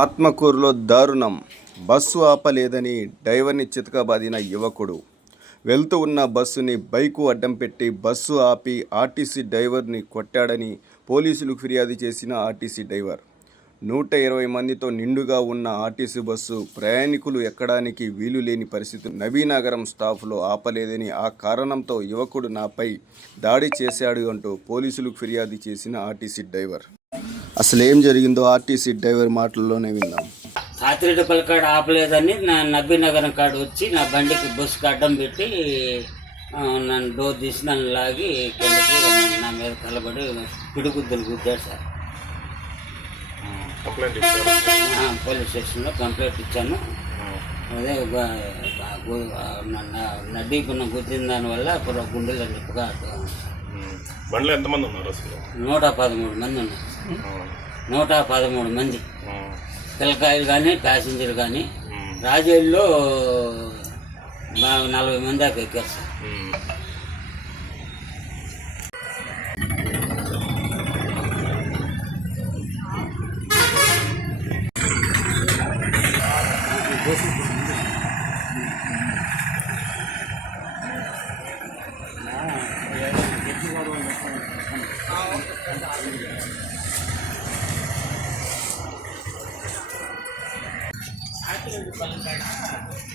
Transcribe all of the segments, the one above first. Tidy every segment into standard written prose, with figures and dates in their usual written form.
ఆత్మకూరులో దారుణం. బస్సు ఆపలేదని డ్రైవర్ని చితకబాదిన యువకుడు. వెళ్తూ ఉన్న బస్సుని బైకు అడ్డం పెట్టి బస్సు ఆపి ఆర్టీసీ డ్రైవర్ని కొట్టాడని పోలీసులకు ఫిర్యాదు చేసిన ఆర్టీసీ డ్రైవర్. 120 మందితో నిండుగా ఉన్న ఆర్టీసీ బస్సు ప్రయాణికులు ఎక్కడానికి వీలు లేని పరిస్థితి. నవీనగరం స్టాఫ్లో ఆపలేదని, ఆ కారణంతో యువకుడు నాపై దాడి చేశాడు అంటూ పోలీసులకు ఫిర్యాదు చేసిన ఆర్టీసీ డ్రైవర్. అసలు ఏం జరిగిందో ఆర్టీసీ డ్రైవర్ మాటల్లోనే విందాం. సాతిరెడ్డిపల్లి కాడ ఆపలేదని నా నబీనగరం కాడ వచ్చి నా బండికి బస్సుకి అడ్డం పెట్టి నన్ను డోర్ తీసి నన్ను లాగి కిందకి నా మీద కలబడి పిడుగుద్దులు గుద్దాడు సార్. పోలీస్ స్టేషన్లో కంప్లైంట్ ఇచ్చాను. అదే నడ్డీకున్న గుద్దిన దానివల్ల ఇప్పుడు గుండెలు నొప్పిగా 113 మంది ఉన్నారు. 113 మంది పిల్లకాయలు కానీ ప్యాసింజర్ కానీ. రాజేళ్ళలో 40 మంది దాకా ఎక్కారు సార్.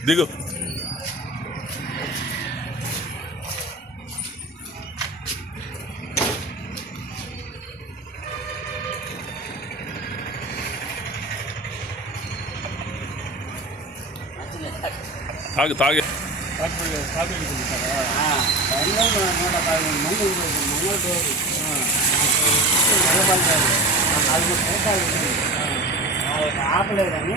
దిగు. తాగి తాగి ఆపలేదని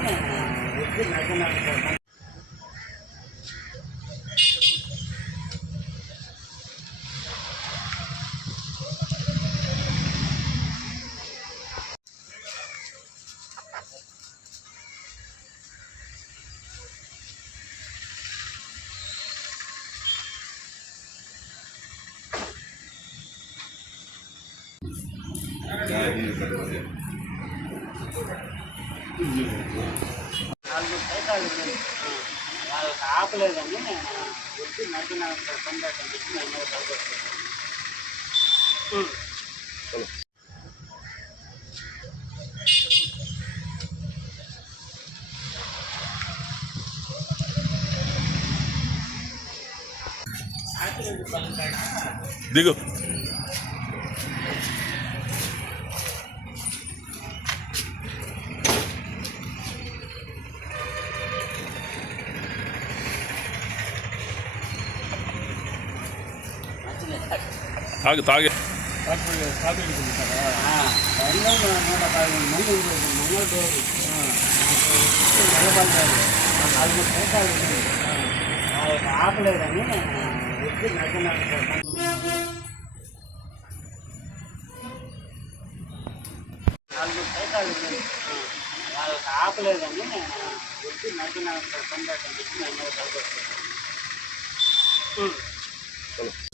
వాళ్ళకి ఆపలేదని వచ్చి నడిపిన దిగు. తాగి తాగి 113 మంది వాళ్ళకి ఆపలేదని వచ్చి వాళ్ళకి ఆపలేదని వచ్చి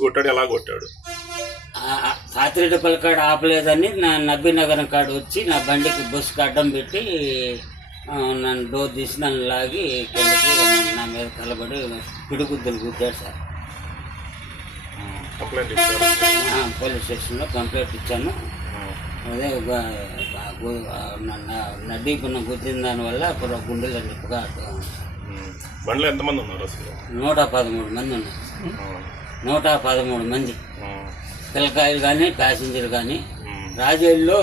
కొట్టాడు. ఎలా కొట్టాడు? సాతిరెడ్డిపల్లి కాడ ఆపలేదని నా నబీనగరం కాడ వచ్చి నా బండికి బస్సుకి అడ్డం పెట్టి నన్ను డోర్ తీసి నన్ను లాగి కిందకి నా మీద కలబడి పిడుగుద్దులు గుద్దాడు సార్. పోలీస్ స్టేషన్లో కంప్లైంట్ ఇచ్చాను. అదే నడ్డీకున్న గుద్దిన దానివల్ల ఇప్పుడు గుండెలు నొప్పిగా 113 మంది ఉన్నారు. 113 మంది పిల్లకాయలు కానీ ప్యాసింజర్ కానీ. రాజేళ్ళలో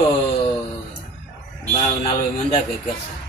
40 మంది దాకా ఎక్కారు సార్.